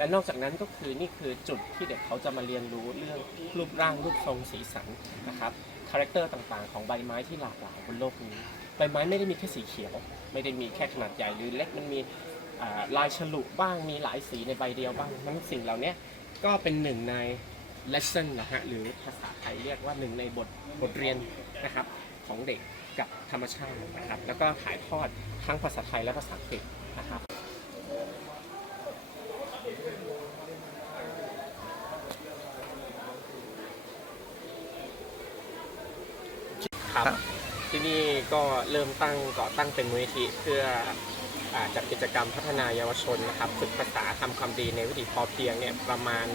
และนอกจากนั้นก็คือนี่คือจุดที่เด็กเขาจะมาเรียนรู้เรื่องรูปร่างรูปทรงสีสันนะครับคาแรคเตอร์ต่างๆ ของใบไม้ที่หลากหลายบนโลกนี้ ใบไม้ไม่ได้มีแค่สีเขียว ไม่ได้มีแค่ขนาดใหญ่หรือเล็กมันมีลายฉลุบ้างมีหลายสีในใบเดียวบ้างทั้งสิ่งเหล่านี้ก็เป็นหนึ่งใน lesson นะฮะหรือภาษาไทยเรียกว่าหนึ่งในบทบทเรียนนะครับของเด็กกับธรรมชาตินะครับแล้วก็ถ่ายทอดทั้งภาษาไทยและภาษาอังกฤษนะครับ ครับ ที่นี่ก็เริ่มตั้งก่อตั้งเป็นมูลนิธิเพื่ออาจัดกิจกรรมพัฒนายาวชนนะครับฝึกภาษาทำความดีในวิถีพอเพียงเนี่ยประมาณ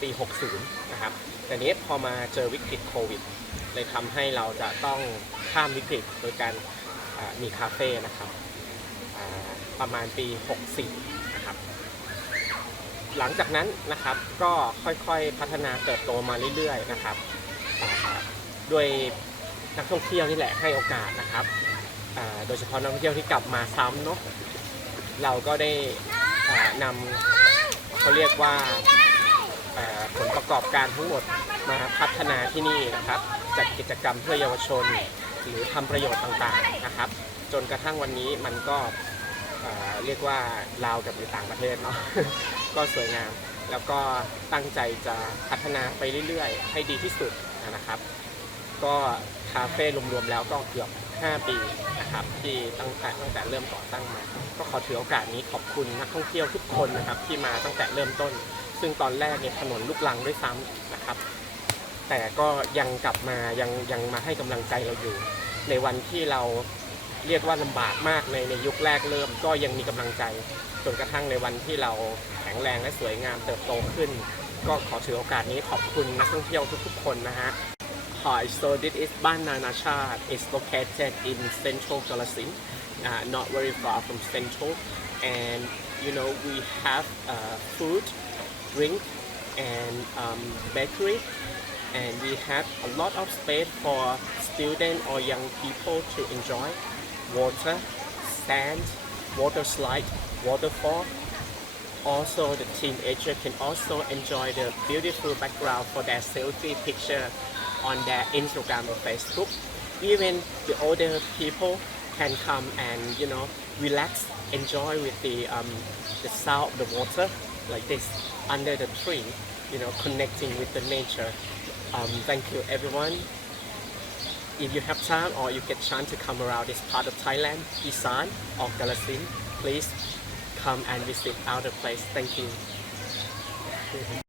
ปี 60 นะครับ แต่นี้พอมาเจอวิกฤตโควิด เลยทำให้เราจะต้องข้ามวิกฤตโดยการอ่ามีคาเฟ่นะครับอ่าประมาณปี 64 นะครับ หลังจากนั้นนะครับก็ค่อยๆพัฒนาเติบโตมาเรื่อยๆนะครับอ่าด้วย นักท่องเที่ยวนี่แหละให้โอกาสนะครับโดยเฉพาะนักท่องเที่ยวที่กลับมาซ้ำเนาะเราก็ได้นำเขาเรียกว่าผลประกอบการทั้งหมดมาพัฒนาที่นี่นะครับจัดกิจกรรมเพื่อเยาวชน หรือทำประโยชน์ต่างๆนะครับ จนกระทั่งวันนี้มันก็เรียกว่าลาวกับอยู่ต่างประเทศเนาะก็สวยงาม แล้วก็ตั้งใจจะพัฒนาไปเรื่อยๆ ให้ดีที่สุดนะครับ ก็คาเฟ่รวมๆแล้วก็เกือบ 5 ปีนะครับที่ตั้งแต่ตั้งแต่เริ่มก่อตั้งมา ก็ขอถือโอกาสนี้ขอบคุณนักท่องเที่ยวทุกคนนะครับที่มาตั้งแต่เริ่มต้น ซึ่งตอนแรกเนี่ยถนนลูกลังด้วยซ้ำนะครับ แต่ก็ยังกลับมายังยังมาให้กำลังใจเราอยู่ ในวันที่เราเรียกว่าลำบากมากในในยุคแรกเริ่มก็ยังมีกำลังใจจนกระทั่งในวันที่เราแข็งแรงและสวยงามเติบโตขึ้น ก็ขอถือโอกาสนี้ขอบคุณนักท่องเที่ยวทุกๆคนนะฮะ Hi, so this is Ban Nanachat. It's located in central Galasin, uh, not very far from central. And you know, we have uh, food, drink, and um, bakery. And we have a lot of space for students or young people to enjoy water, sand, water slide, waterfall. Also, the teenager can also enjoy the beautiful background for their selfie picture on their Instagram or Facebook. Even the older people can come and you know relax, enjoy with the um, the sound of the water like this under the tree, you know, connecting with the nature. Um, thank you, everyone. If you have time or you get chance to come around this part of Thailand, Isan or Galasin, please come and visit our place. Thank you.